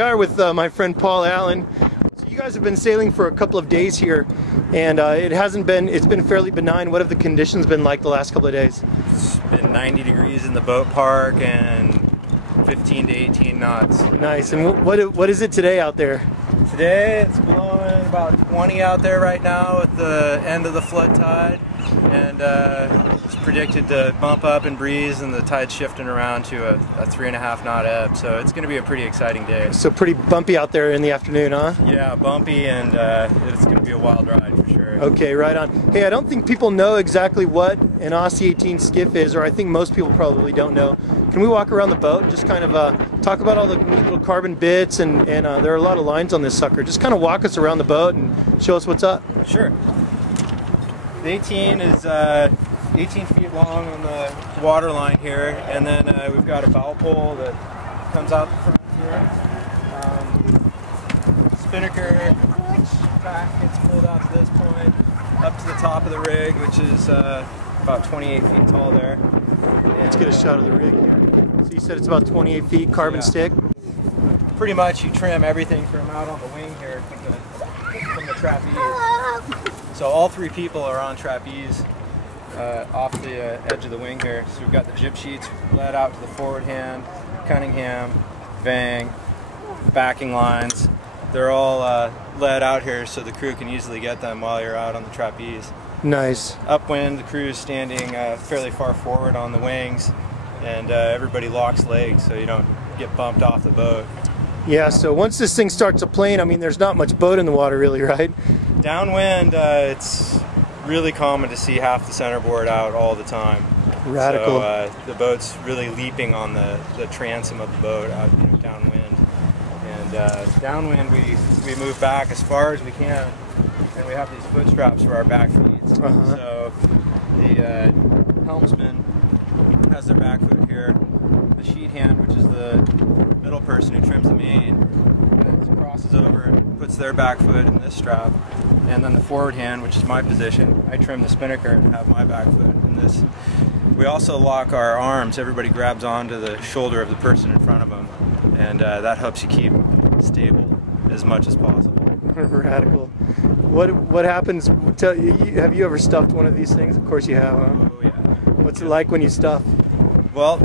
we are with my friend Paul Allen. So you guys have been sailing for a couple of days here, and it's been fairly benign. What have the conditions been like the last couple of days? It's been 90 degrees in the boat park and 15 to 18 knots. Nice. And what is it today out there? Today it's blowing about 20 out there right now at the end of the flood tide, and it's predicted to bump up and breeze, and the tide's shifting around to a 3.5 knot ebb, so it's going to be a pretty exciting day. So pretty bumpy out there in the afternoon, huh? Yeah, bumpy, and it's going to be a wild ride for sure. Okay, right on. Hey, I don't think people know exactly what an Aussie 18 skiff is, or I think most people probably don't know. Can we walk around the boat, just kind of talk about all the neat little carbon bits, and there are a lot of lines on this sucker. Just kind of walk us around the boat and show us what's up. Sure. The 18 is 18 feet long on the water line here, and then we've got a bow pole that comes out the front here. Spinnaker back gets pulled out to this point, up to the top of the rig, which is about 28 feet tall there. Let's get a shot of the rig here. So you said it's about 28 feet carbon stick? Pretty much you trim everything from out on the wing here from the trapeze. So all three people are on trapeze off the edge of the wing here. So we've got the jib sheets led out to the forward hand, Cunningham, Vang, backing lines. They're all led out here so the crew can easily get them while you're out on the trapeze. Nice. Upwind, the crew's standing fairly far forward on the wings, and everybody locks legs so you don't get bumped off the boat. Yeah, so once this thing starts to plane, I mean, there's not much boat in the water really, right? Downwind, it's really common to see half the centerboard out all the time. Radical. So the boat's really leaping on the transom of the boat out downwind. And downwind, we move back as far as we can, and we have these foot straps for our back feet. So the helmsman has their back foot here. The sheet hand, which is the middle person who trims the main, crosses over and puts their back foot in this strap. And then the forward hand, which is my position, I trim the spinnaker and have my back foot in this. We also lock our arms. Everybody grabs onto the shoulder of the person in front of them, and that helps you keep stable as much as possible. Radical. What happens? Have you ever stuffed one of these things? Of course you have. Huh? Oh yeah. What's it like when you stuff? Well,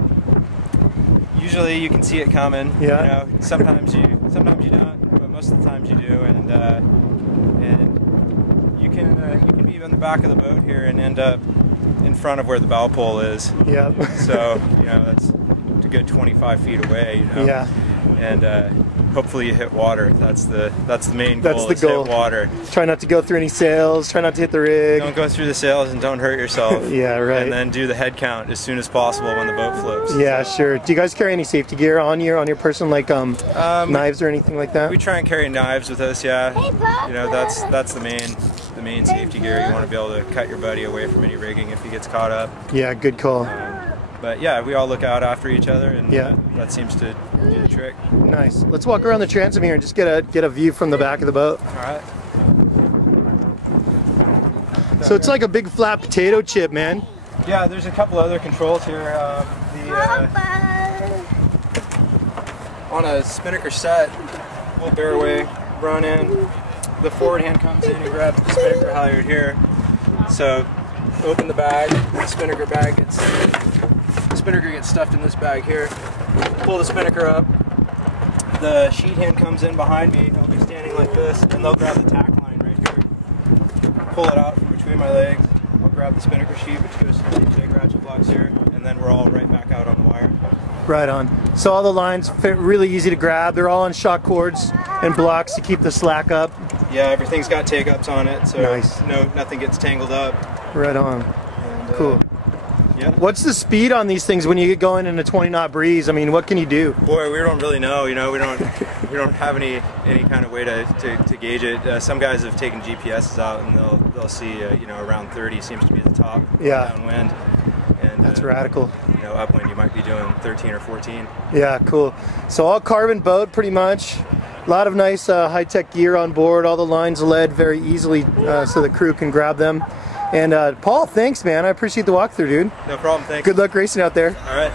usually you can see it coming. Yeah. You know, sometimes you don't, but most of the times you do, and you can be on the back of the boat here and end up in front of where the bow pole is. Yeah. So that's a good 25 feet away. You know? Yeah. And hopefully you hit water. That's the main goal. That's the goal. Hit water. Try not to go through any sails. Try not to hit the rig. Don't go through the sails and don't hurt yourself. Yeah, right. And then do the head count as soon as possible when the boat flips. Yeah, sure. Do you guys carry any safety gear on your person, like knives or anything like that? We try and carry knives with us. Yeah. You know, that's the main safety gear. You want to be able to cut your buddy away from any rigging if he gets caught up. Yeah, good call. But yeah, we all look out after each other, and that seems to do the trick. Nice. Let's walk around the transom here and just get a view from the back of the boat. All right. So it's like a big flat potato chip, man. Yeah, there's a couple other controls here. On a spinnaker set, we'll bear away, run in. The forward hand comes in and grabs the spinnaker halyard here. So open the bag, the spinnaker gets stuffed in this bag here. Pull the spinnaker up. The sheet hand comes in behind me. I'll be standing like this, and they'll grab the tack line right here. Pull it out from between my legs. I'll grab the spinnaker sheet, which goes through these big ratchet blocks here, and then we're all right back out on the wire. Right on. So all the lines fit really easy to grab. They're all on shock cords and blocks to keep the slack up. Yeah, everything's got take ups on it, so nice. Nothing gets tangled up. Right on. And, cool. Yeah. What's the speed on these things when you get going in a 20-knot breeze? I mean, what can you do? Boy, we don't really know. You know, we don't have any kind of way to gauge it. Some guys have taken GPSs out, and they'll see around 30 seems to be the top. Yeah. Downwind. And that's radical. You know, upwind you might be doing 13 or 14. Yeah, cool. So all carbon boat, pretty much. A lot of nice high-tech gear on board. All the lines led very easily, so the crew can grab them. And Paul, thanks, man. I appreciate the walkthrough, dude. No problem. Thanks. Good luck racing out there. All right.